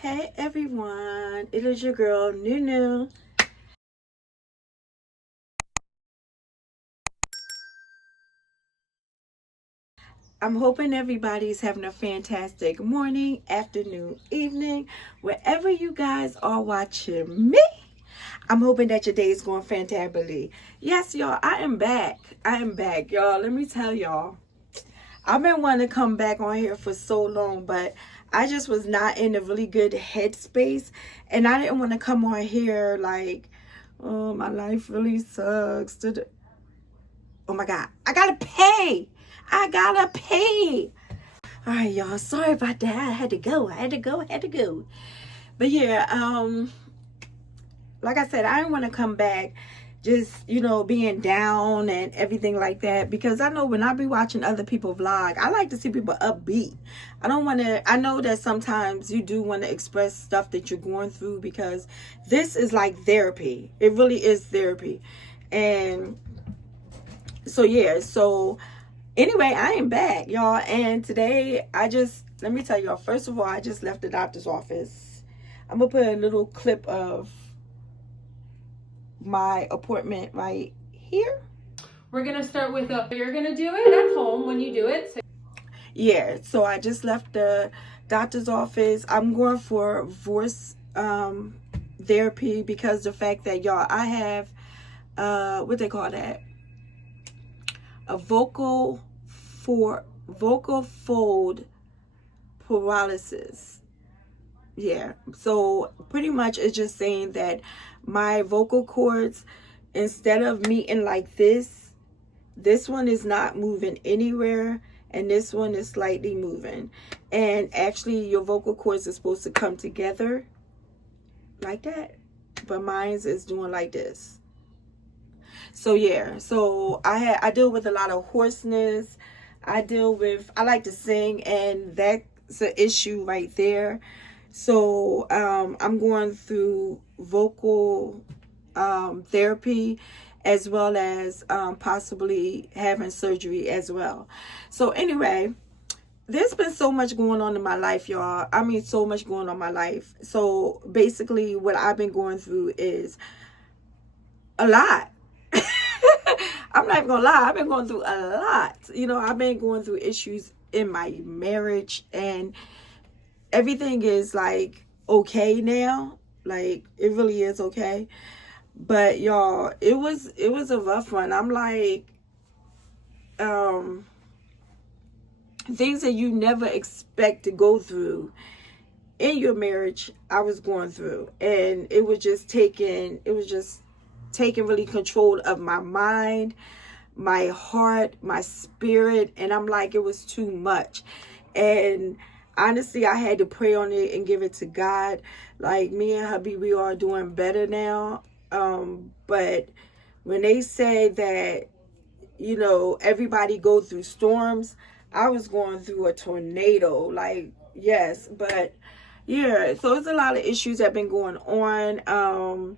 Hey everyone, it is your girl Nunu. I'm hoping everybody's having a fantastic morning, afternoon, evening, wherever you guys are watching me. I'm hoping that your day is going fantabulous. Yes, y'all, I am back. Y'all. Let me tell y'all. I've been wanting to come back on here for so long, but I just was not in a really good headspace, and I didn't want to come on here like, oh, my life really sucks. Oh my God, I gotta pay. All right, y'all. Sorry about that. I had to go. But yeah, like I said, I didn't want to come back just, being down and everything like that, because I know when I be watching other people vlog, I like to see people upbeat. I know that sometimes you do want to express stuff that you're going through, because this is like therapy. It really is therapy. And so yeah, so anyway, I am back, y'all. And today let me tell y'all, first of all, I just left the doctor's office. I'm gonna put a little clip of my appointment right here. We're gonna start with you're gonna do it at home when you do it. Yeah, so I just left the doctor's office. I'm going for voice therapy, because the fact that, y'all, I have what they call that, a vocal fold paralysis. Yeah, so pretty much it's just saying that my vocal cords, instead of meeting like this one is not moving anywhere, and this one is slightly moving. And actually your vocal cords are supposed to come together like that, but mine's is doing like this. So yeah, so I deal with a lot of hoarseness. I like to sing, and that's an issue right there. So I'm going through vocal therapy, as well as possibly having surgery as well. So anyway, there's been so much going on in my life, y'all. I mean, so much going on in my life. So basically what I've been going through is a lot. I'm not even gonna lie, I've been going through a lot. I've been going through issues in my marriage, and everything is like okay now. Like, it really is okay. But y'all, it was a rough one. I'm like, things that you never expect to go through in your marriage, I was going through, and it was just taking really control of my mind, my heart, my spirit, and I'm like, it was too much. And honestly, I had to pray on it and give it to God. Like, me and hubby, we are doing better now. But when they say that, everybody go through storms, I was going through a tornado. Like, yes, but yeah, so it's a lot of issues that have been going on.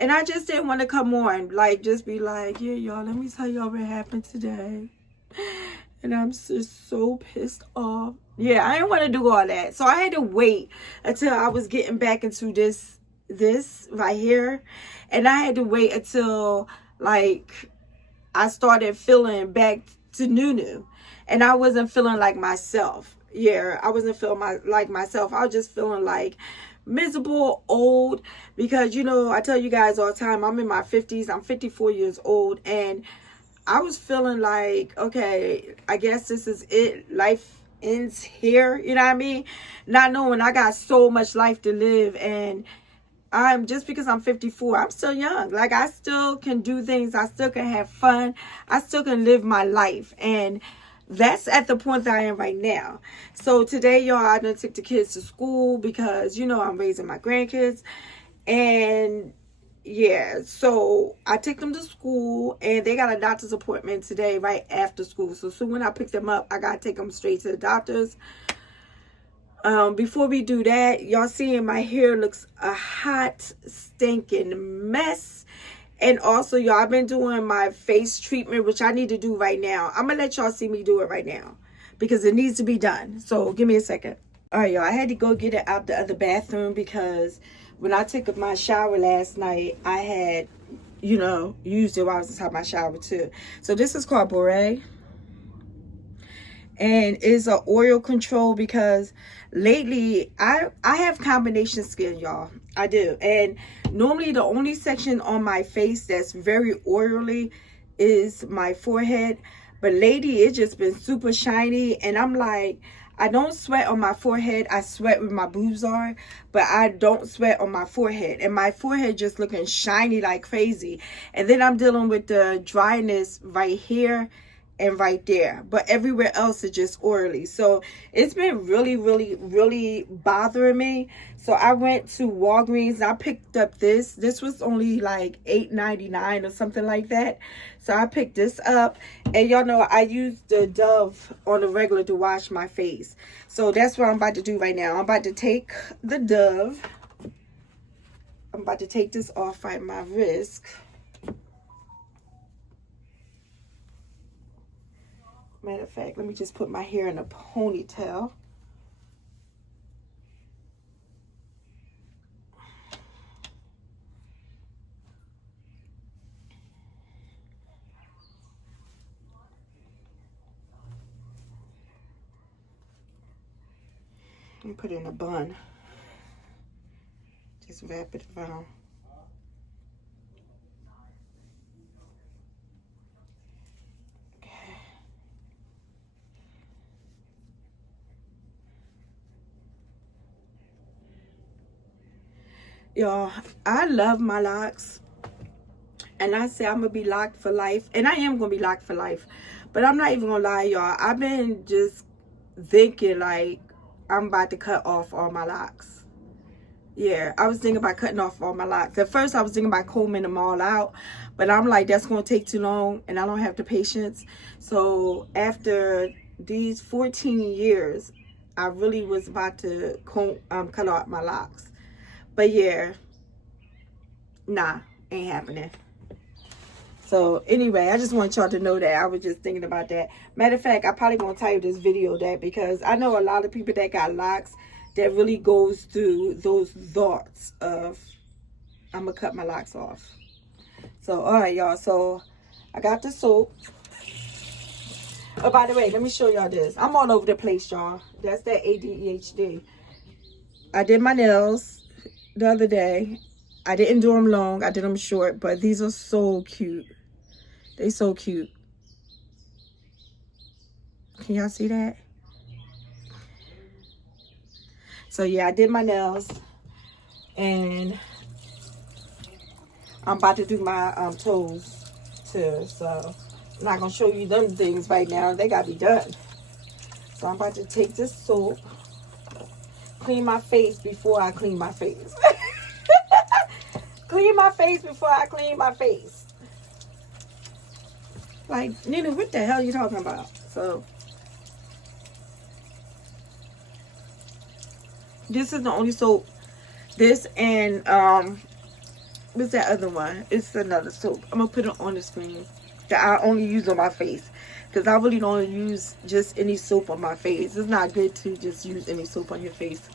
And I just didn't want to come on, like, just be like, yeah, y'all, let me tell y'all what happened today. And I'm just so pissed off. Yeah, I didn't want to do all that. So I had to wait until I was getting back into this right here. And I had to wait until, like, I started feeling back to Nunu. And I wasn't feeling like myself. Yeah, I wasn't feeling like myself. I was just feeling like miserable, old, because I tell you guys all the time, I'm in my 50s. I'm 54 years old, and I was feeling like, okay, I guess this is it. Life ends here. You know what I mean? Not knowing I got so much life to live, and just because I'm 54, I'm still young. Like, I still can do things. I still can have fun. I still can live my life. And that's at the point that I am right now. So today, y'all, I done took the kids to school, because, I'm raising my grandkids. And yeah, so I took them to school, and they got a doctor's appointment today right after school. So soon when I pick them up, I got to take them straight to the doctor's. Before we do that, y'all seeing my hair looks a hot, stinking mess. And also, y'all, I've been doing my face treatment, which I need to do right now. I'm going to let y'all see me do it right now, because it needs to be done. So give me a second. All right, y'all, I had to go get it out the other bathroom because when I took my shower last night, I had, used it while I was inside my shower too. So this is called Bore. And it's an oil control because lately I have combination skin, y'all. I do. And normally the only section on my face that's very oily is my forehead. But lately it's just been super shiny, and I'm like, I don't sweat on my forehead. I sweat where my boobs are, but I don't sweat on my forehead. And my forehead just looking shiny like crazy. And then I'm dealing with the dryness right here and right there, but everywhere else is just oily. So it's been really bothering me. So I went to Walgreens and I picked up this was only like $8.99 or something like that. So I picked this up, and y'all know I use the Dove on the regular to wash my face. So that's what I'm about to do right now. I'm about to take the Dove. I'm about to take this off at my wrist. Matter of fact, let me just put my hair in a ponytail. And put it in a bun. Just wrap it around. Y'all, I love my locks, and I say I'm gonna be locked for life, and I am gonna be locked for life. But I'm not even gonna lie, y'all, I've been just thinking like I'm about to cut off all my locks. Yeah, I was thinking about cutting off all my locks. At first I was thinking about combing them all out, but I'm like, that's gonna take too long and I don't have the patience. So after these 14 years, I really was about to cut off my locks. But yeah, nah, ain't happening. So anyway, I just want y'all to know that I was just thinking about that. Matter of fact, I probably gonna title this video that, because I know a lot of people that got locks that really goes through those thoughts of, I'm gonna cut my locks off. So all right, y'all, so I got the soap. Oh, by the way, let me show y'all this. I'm all over the place, y'all. That's that ADHD. I did my nails the other day. I didn't do them long, I did them short, but these are so cute. They so cute. Can y'all see that? So yeah, I did my nails, and I'm about to do my toes too. So I'm not gonna show you them things right now, they gotta be done. So I'm about to take this soap, clean my face before I clean my face. Clean my face before I clean my face. Like, Nina, what the hell are you talking about? So this is the only soap. This and what's that other one? It's another soap. I'm gonna put it on the screen that I only use on my face, because I really don't use just any soap on my face. It's not good to just use any soap on your face.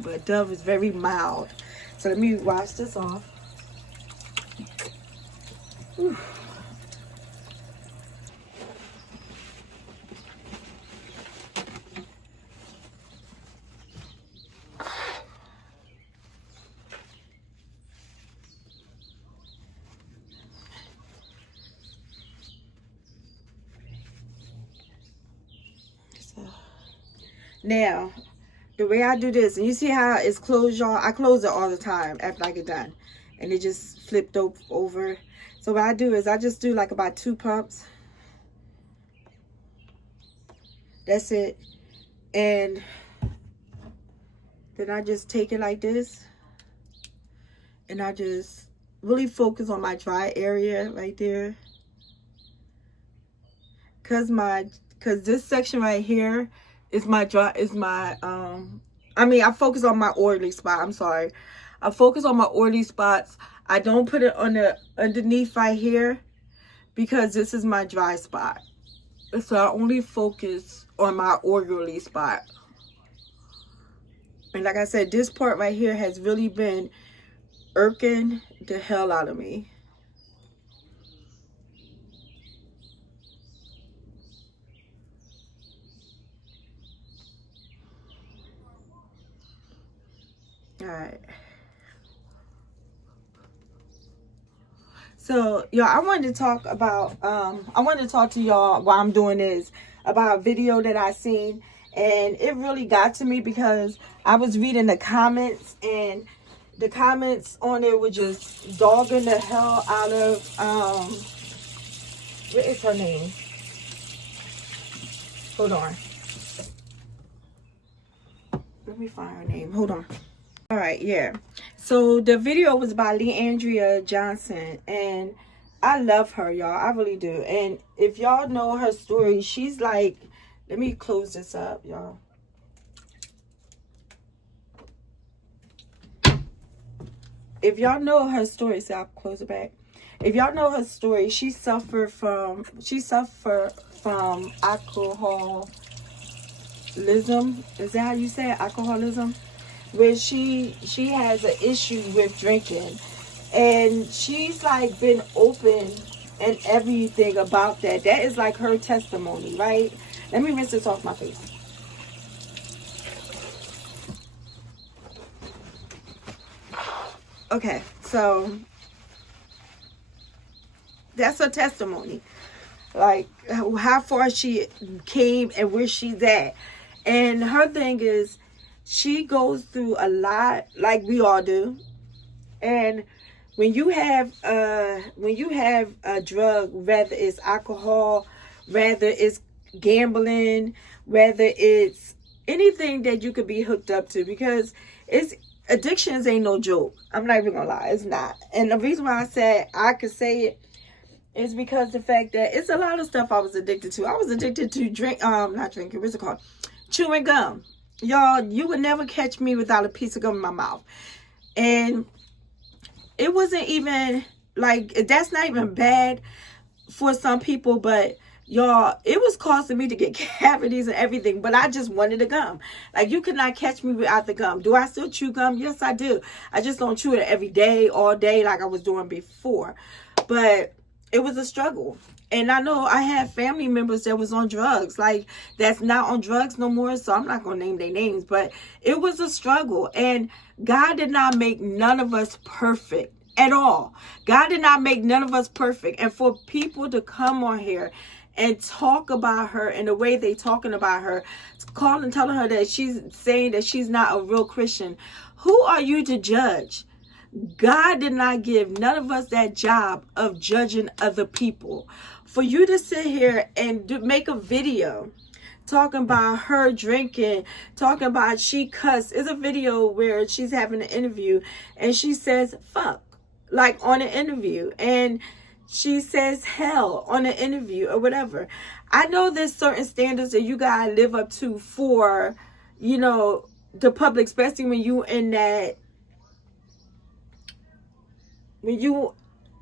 But Dove is very mild. So let me wash this off. Whew. Now, the way I do this, and you see how it's closed, y'all? I close it all the time after I get done, and it just flipped over. So what I do is I just do like about 2 pumps. That's it. And then I just take it like this, and I just really focus on my dry area right there, cause this section right here is my dry, I focus on my oily spot. I'm sorry. I focus on my oily spots. I don't put it on the underneath right here, because this is my dry spot. So I only focus on my orderly spot. And like I said, this part right here has really been irking the hell out of me. All right. So, y'all, I wanted to talk to y'all while I'm doing this about a video that I seen, and it really got to me because I was reading the comments, and the comments on it were just dogging the hell out of what is her name? Hold on. Let me find her name. Hold on. All right, yeah. So the video was by Leandria Johnson, and I love her, y'all. I really do. And if y'all know her story, she's like, let me close this up, y'all. If y'all know her story, so I'll close it back. If y'all know her story, she suffered from alcoholism. Is that how you say it? Alcoholism? Where she has an issue with drinking, and she's like been open and everything about that. That is like her testimony, right? Let me rinse this off my face. Okay, so that's her testimony, like how far she came and where she's at. And her thing is, she goes through a lot, like we all do. And when you have a drug, whether it's alcohol, whether it's gambling, whether it's anything that you could be hooked up to, because addictions ain't no joke. I'm not even gonna lie, it's not. And the reason why I said I could say it is because the fact that it's a lot of stuff I was addicted to. I was addicted to not drinking, what's it called? Chewing gum. Y'all, you would never catch me without a piece of gum in my mouth. And it wasn't even like, that's not even bad for some people, but y'all, it was causing me to get cavities and everything, but I just wanted the gum. Like, you could not catch me without the gum. Do I still chew gum? Yes, I do. I just don't chew it every day, all day, like I was doing before. But it was a struggle. And I know I had family members that was on drugs, like that's not on drugs no more. So I'm not going to name their names, but it was a struggle. And God did not make none of us perfect at all. God did not make none of us perfect. And for people to come on here and talk about her in the way they talking about her, calling, telling her that she's saying that she's not a real Christian. Who are you to judge? God did not give none of us that job of judging other people. For you to sit here and make a video talking about her drinking, talking about she cussed. It's a video where she's having an interview and she says fuck, like on an interview. And she says hell on an interview or whatever. I know there's certain standards that you gotta live up to for, you know, the public, especially when you in that, when you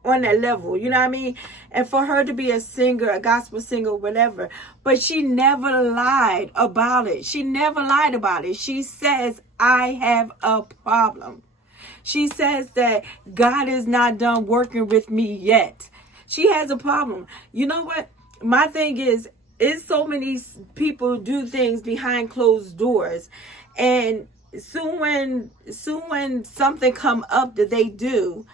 on that level, you know what I mean? And for her to be a singer, a gospel singer, whatever, but she never lied about it. She never lied about it. She says, I have a problem. She says that God is not done working with me yet. She has a problem. You know what? My thing is so many people do things behind closed doors, and soon when something come up that they do,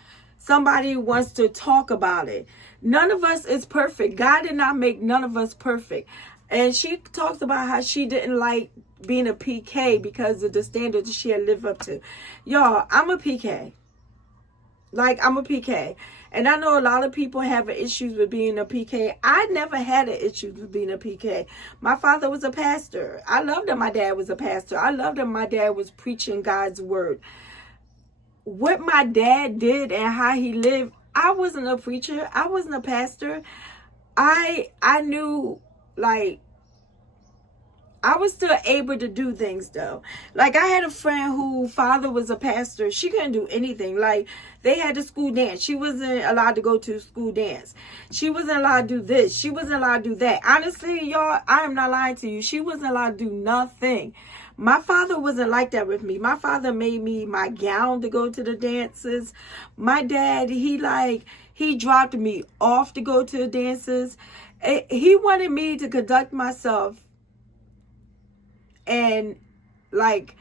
somebody wants to talk about it. None of us is perfect. God did not make none of us perfect. And she talks about how she didn't like being a PK because of the standards she had lived up to. Y'all, I'm a PK. Like, I'm a PK. And I know a lot of people have issues with being a PK. I never had an issue with being a PK. My father was a pastor. I loved that my dad was a pastor. I loved that my dad was preaching God's word. What my dad did and how he lived, I wasn't a preacher. I wasn't a pastor. I knew, like, I was still able to do things though. Like I had a friend whose father was a pastor. She couldn't do anything. Like they had a school dance. She wasn't allowed to go to school dance. She wasn't allowed to do this. She wasn't allowed to do that. Honestly, y'all, I am not lying to you. She wasn't allowed to do nothing. My father wasn't like that with me. My father made me my gown to go to the dances. My dad, he dropped me off to go to the dances. He wanted me to conduct myself and like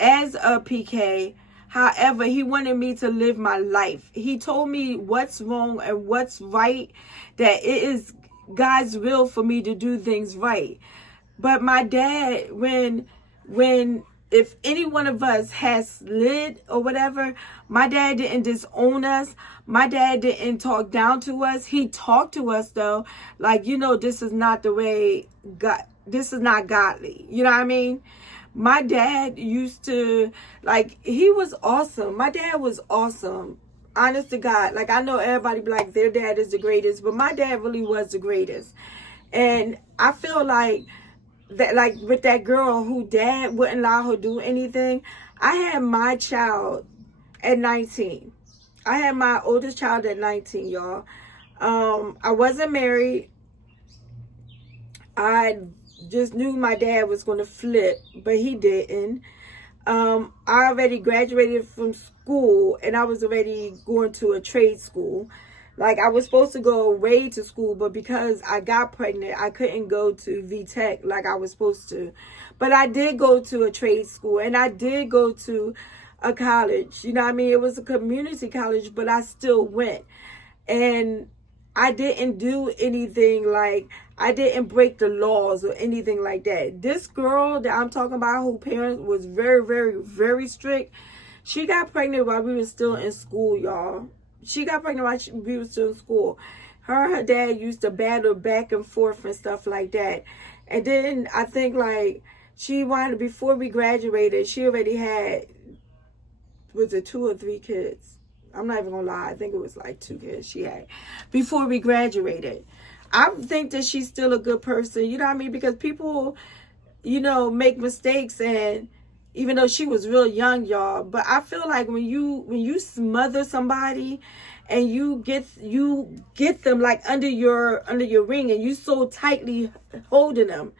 as a PK. However, he wanted me to live my life. He told me what's wrong and what's right, that it is God's will for me to do things right. But my dad, when if any one of us has slid or whatever, my dad didn't disown us. My dad didn't talk down to us. He talked to us though, like, this is not the way God, this is not godly. You know what I mean? My dad used to, like, he was awesome. My dad was awesome. Honest to God. Like, I know everybody be like, their dad is the greatest, but my dad really was the greatest. And I feel like that, like with that girl who dad wouldn't allow her to do anything, I had my child at 19. I had my oldest child at 19, y'all. I wasn't married. I just knew my dad was going to flip, but he didn't. I already graduated from school and I was already going to a trade school. Like I was supposed to go away to school, but because I got pregnant, I couldn't go to VTech like I was supposed to. But I did go to a trade school and I did go to a college. You know what I mean? It was a community college, but I still went. And I didn't do anything, like I didn't break the laws or anything like that. This girl that I'm talking about, whose parents was very, very, very strict, she got pregnant while we were still in school, y'all. She got pregnant while we were still in school. Her and her dad used to battle back and forth and stuff like that. And then I think like she wanted, before we graduated, she already had, was it 2 or 3 kids? I'm not even gonna lie. I think it was like 2 kids she had before we graduated. I think that she's still a good person. You know what I mean? Because people, make mistakes, and even though she was real young, y'all, but I feel like when you smother somebody and you get them like under your ring and you so tightly holding them,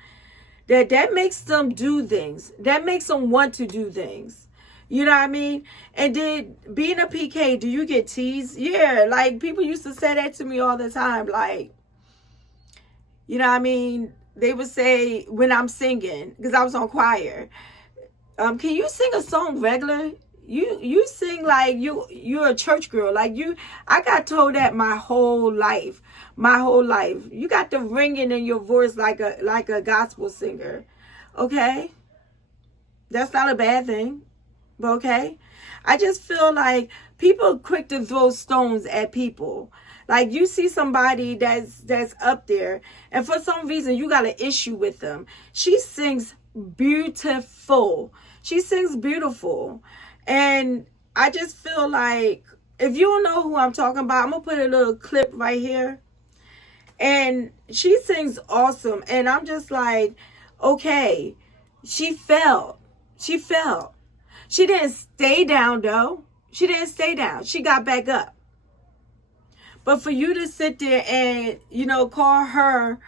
that makes them do things. That makes them want to do things. You know what I mean? And did being a PK, do you get teased? Yeah, like people used to say that to me all the time. Like, you know what I mean? They would say when I'm singing, because I was on choir, can you sing a song regular? You sing like you're a church girl. Like I got told that my whole life. My whole life. You got the ringing in your voice like a gospel singer. Okay? That's not a bad thing. Okay, I just feel like people are quick to throw stones at people. Like you see somebody that's up there, and for some reason you got an issue with them. She sings beautiful. She sings beautiful, and I just feel like if you don't know who I'm talking about, I'm gonna put a little clip right here, and she sings awesome. And I'm just like, okay, she fell. She fell. She didn't stay down, though. She didn't stay down. She got back up. But for you to sit there and, call her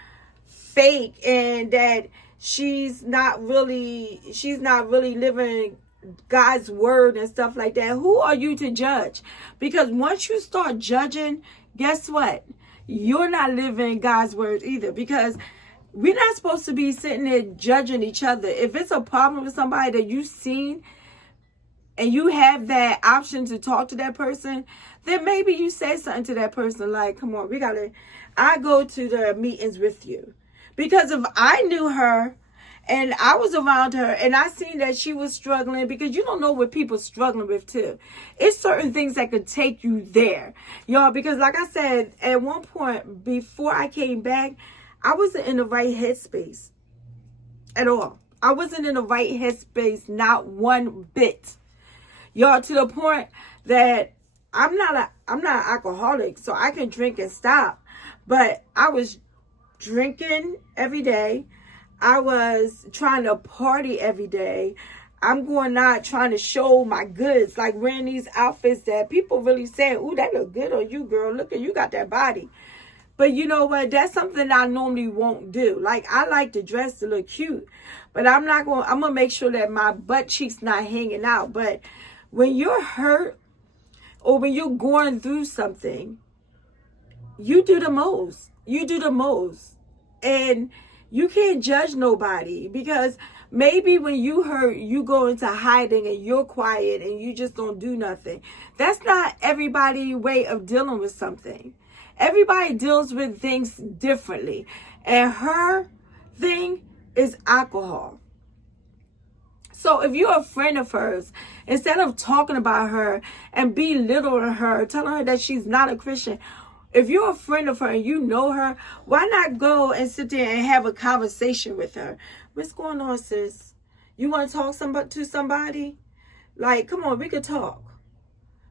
fake and that she's not really living God's word and stuff like that, who are you to judge? Because once you start judging, guess what? You're not living God's word either, because we're not supposed to be sitting there judging each other. If it's a problem with somebody that you've seen, and you have that option to talk to that person, then maybe you say something to that person like, come on, I go to the meetings with you. Because if I knew her and I was around her and I seen that she was struggling, because you don't know what people struggling with too. It's certain things that could take you there. Y'all, because like I said, at one point before I came back, I wasn't in the right headspace at all. I wasn't in the right headspace, not one bit. Y'all, to the point that I'm not an alcoholic, so I can drink and stop. But I was drinking every day. I was trying to party every day. I'm going out trying to show my goods, like wearing these outfits that people really saying, ooh, that look good on you, girl. Look at you, got that body. But you know what? That's something that I normally won't do. Like, I like to dress to look cute, but I'm going to make sure that my butt cheeks not hanging out. But when you're hurt or when you're going through something, you do the most. You do the most. And you can't judge nobody, because maybe when you hurt, you go into hiding and you're quiet and you just don't do nothing. That's not everybody's way of dealing with something. Everybody deals with things differently. And her thing is alcohol. So if you're a friend of hers, instead of talking about her and belittling her, telling her that she's not a Christian, if you're a friend of her and you know her, why not go and sit there and have a conversation with her? What's going on, sis? You want to talk to somebody? Like, come on, we could talk.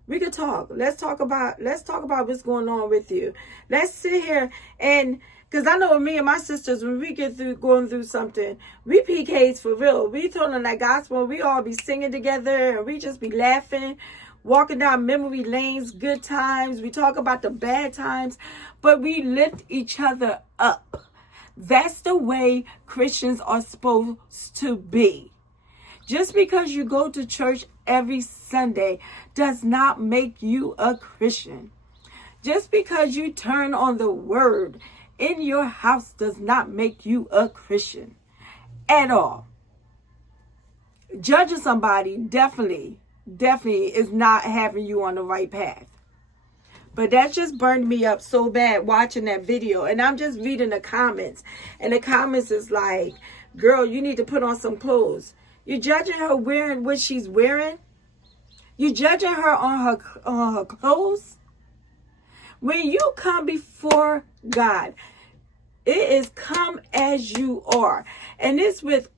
We could talk. Let's talk about what's going on with you. Let's sit here and, because I know with me and my sisters, when we get through going through something, we PKs for real. We telling that gospel, we all be singing together and we just be laughing, walking down memory lanes, good times. We talk about the bad times, but we lift each other up. That's the way Christians are supposed to be. Just because you go to church every Sunday does not make you a Christian. Just because you turn on the word in your house does not make you a Christian at all. Judging somebody definitely is not having you on the right path. But that just burned me up so bad watching that video. And I'm just reading the comments. And the comments is like, girl, you need to put on some clothes. You're judging her wearing what she's wearing? You judging her on her clothes? When you come before God, it is come as you are. And it's with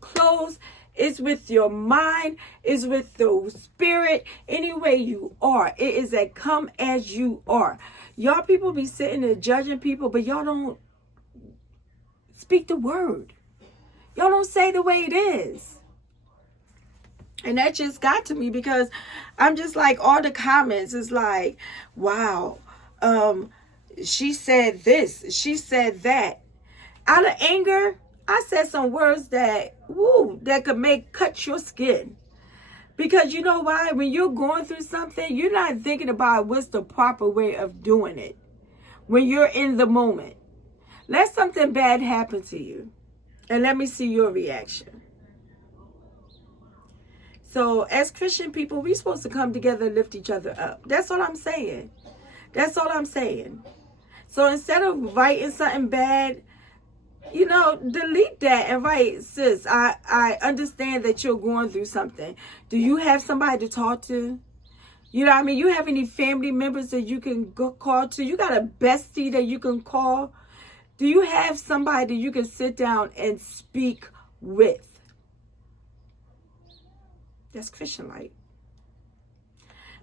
clothes, it's with your mind, it's with the spirit, any way you are. It is a come as you are. Y'all people be sitting there judging people, but y'all don't speak the word. Y'all don't say the way it is. And that just got to me, because I'm just like, all the comments is like, wow, she said this, she said that. Out of anger, I said some words that, that could cut your skin. Because you know why? When you're going through something, you're not thinking about what's the proper way of doing it. When you're in the moment. Let something bad happen to you, and let me see your reaction. So as Christian people, we're supposed to come together and lift each other up. That's all I'm saying. That's all I'm saying. So instead of writing something bad, delete that and write, sis, I understand that you're going through something. Do you have somebody to talk to? You know what I mean? You have any family members that you can call to? You got a bestie that you can call? Do you have somebody that you can sit down and speak with? That's Christian-like.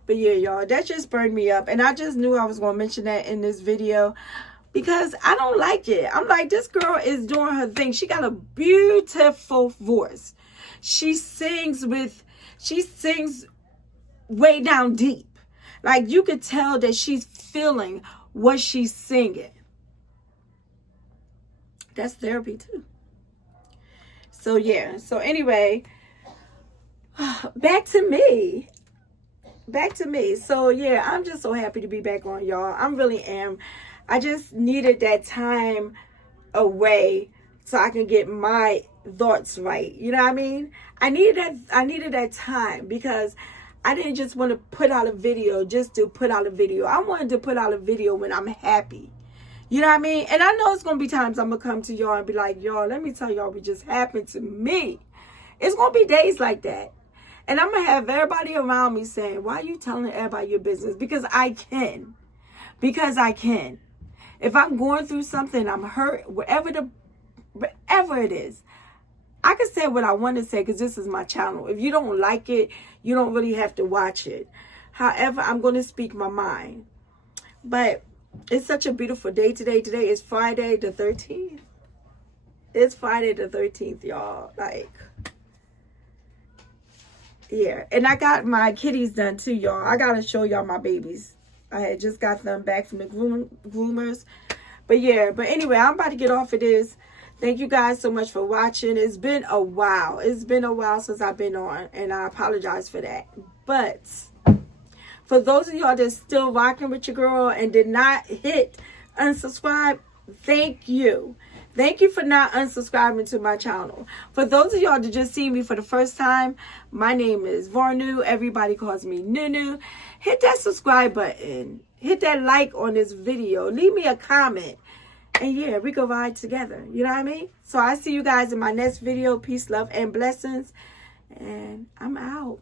But yeah, y'all, that just burned me up. And I just knew I was going to mention that in this video, because I don't like it. I'm like, this girl is doing her thing. She got a beautiful voice. She sings way down deep. Like, you could tell that she's feeling what she's singing. That's therapy too. So yeah. So anyway, back to me. So yeah, I'm just so happy to be back on, y'all. I really am. I just needed that time away so I can get my thoughts right. You know what I mean? I needed that time, because I didn't just want to put out a video just to put out a video. I wanted to put out a video when I'm happy. You know what I mean? And I know it's going to be times I'm going to come to y'all and be like, y'all, let me tell y'all what just happened to me. It's going to be days like that. And I'm going to have everybody around me saying, why are you telling everybody your business? Because I can. If I'm going through something, I'm hurt, wherever it is, I can say what I want to say, because this is my channel. If you don't like it, you don't really have to watch it. However, I'm going to speak my mind. But it's such a beautiful day today. Today is Friday the 13th. It's Friday the 13th, y'all. Like, yeah. And I got my kitties done too, y'all. I gotta show y'all my babies. I had just got them back from the groomers. But yeah, but anyway, I'm about to get off of this. Thank you guys so much for watching. It's been a while. It's been a while since I've been on, and I apologize for that. But for those of y'all that's still rocking with your girl and did not hit unsubscribe, thank you. Thank you for not unsubscribing to my channel. For those of y'all that just see me for the first time, my name is Varnu. Everybody calls me Nunu. Hit that subscribe button. Hit that like on this video. Leave me a comment. And yeah, we go ride together. You know what I mean? So I see you guys in my next video. Peace, love, and blessings. And I'm out.